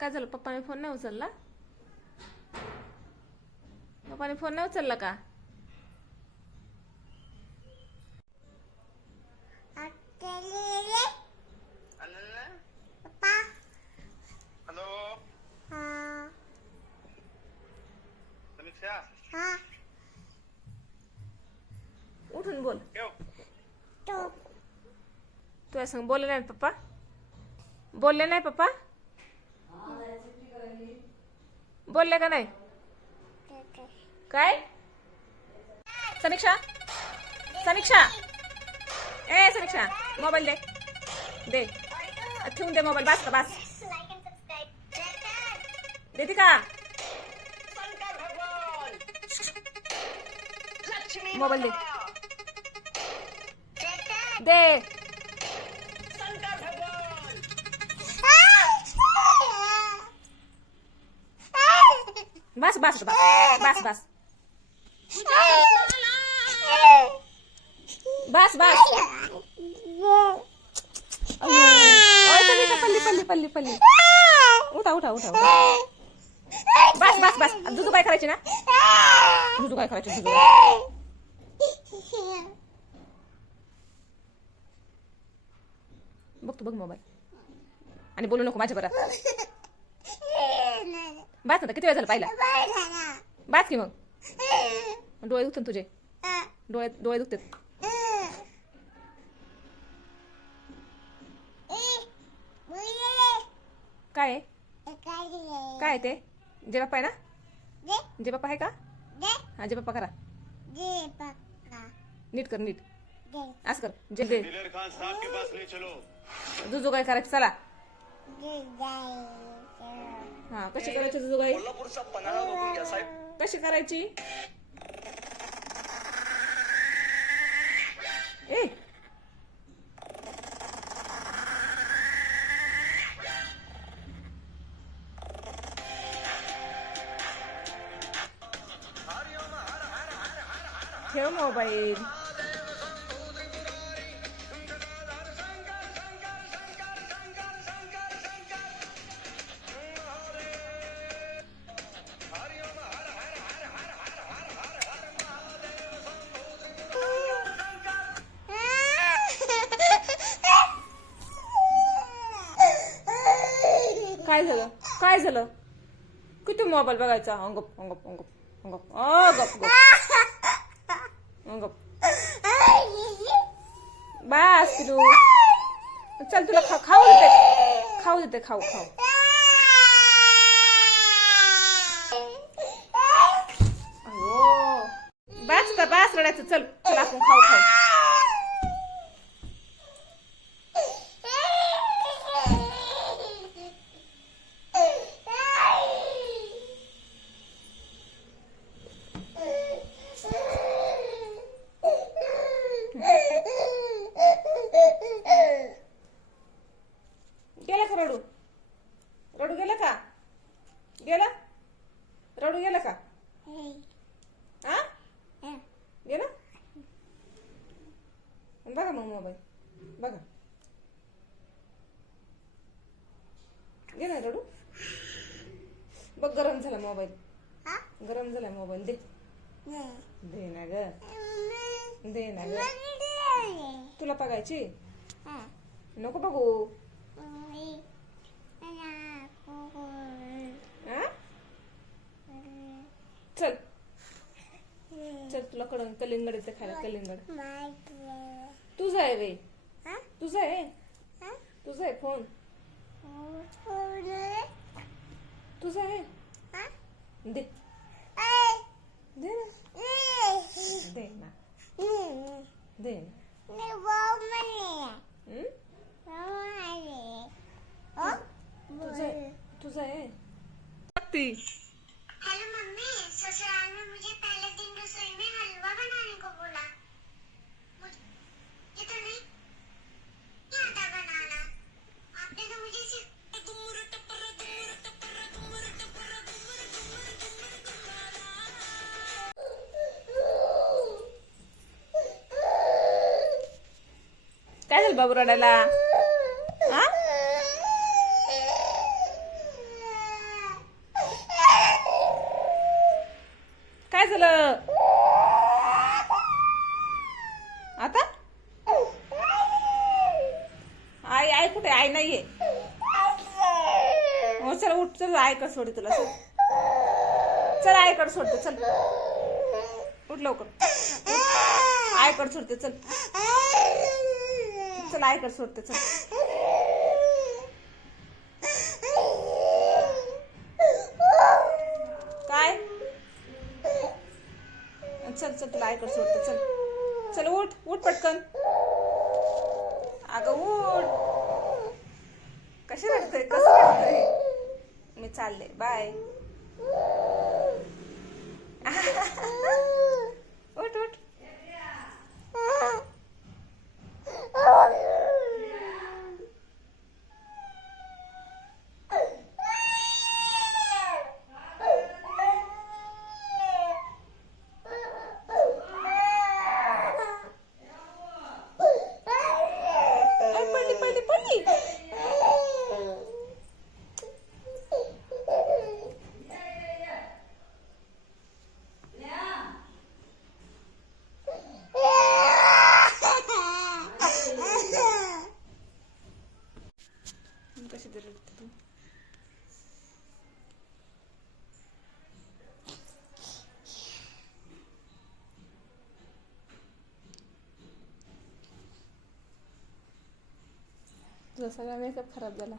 काय झालं? पप्पाने फोन नाही उचलला? पप्पाने फोन नाही उचलला का? उठून बोल. तुझ्या संग बोलले नाही पप्पा? बोलले नाही पप्पा? बोलले का नाही? काय? समीक्षा? समीक्षा? ए समीक्षा मोबाईल दे. दे. ठेवून दे मोबाईल. बास का बस. देते का? मोबाईल दे. दे. बस बस बस. बस बस. बस बस. पल्ली पल्ली पल्ली पल्ली. उठा उठा उठा उठा. बस बस बस. दुधू काय करायची ना? दुधू काय करायची दुधू बघ तू बघ मोबाईल. आणि बोलू नको माझ्या बरं बास ना किती वेळ झाला पाहिला? बास की मग. डोळे दुखतात तुझे? डोळे डोळे दुखतात. काय काय आहे ते? जे बाप्पा आहे ना? जे? बाप्पा आहे का? हा जे बाप्पा करा. नीट कर नीट. असं कर. जे दे दिलेर खान साहब के पास ले चलो. जुजू काय करायचं चला. हा कशी करायची गाई कोल्हापूरचा पन्हाळा बघून घ्या साहेब. कशी करायची? ए. ठेव मोबाईल. काय झालं? किती मोबाईल बघायचा? अंगप अंगप अंगप अंगप अ गप गप. अंगप बस तू चल तुला खा खाऊ देते. खाऊ देते खाऊ खाऊ. अयो बस का बस रडायचं. चल चल आपण खाऊ खाऊ गेला का रडू रडू गेला का गेला रडू गेला का? हा. गेला? बघा मग मोबाईल. बघा. गेला रडू. बघ गरम झाला मोबाईल. गरम झाला मोबाईल. दे. दे ना ग. दे ना ग. तुला बघायची नको बघू हा चल चल तुला कडून कलिंगड येते खायला कलिंगड. तुझा आहे रे तुझा आहे? तुझा आहे फोन. तुझा आहे? दे. दे ना. दे ना. दे ना. हं? तुझा आहे? लागेल बाबू रडायला? काय झालं? आता? आई आई कुठे? आई नाहीये. हो चल उठ चल आईकड सोडी तुला चल. चल आईकड सोडते चल. उठ लवकर. आईकड सोडते चल. चल आईकडे सोडते चल. काय? चल चल तुला आईकडे सोडते चल. चल उठ उठ पटकन. अगं उठ. कशी रडते कसं रडते मी चालले बाय उठ उठ आई, पडली पडली पडली कशी तरी रडते तू तुझा सगळा मेकअप खराब झाला.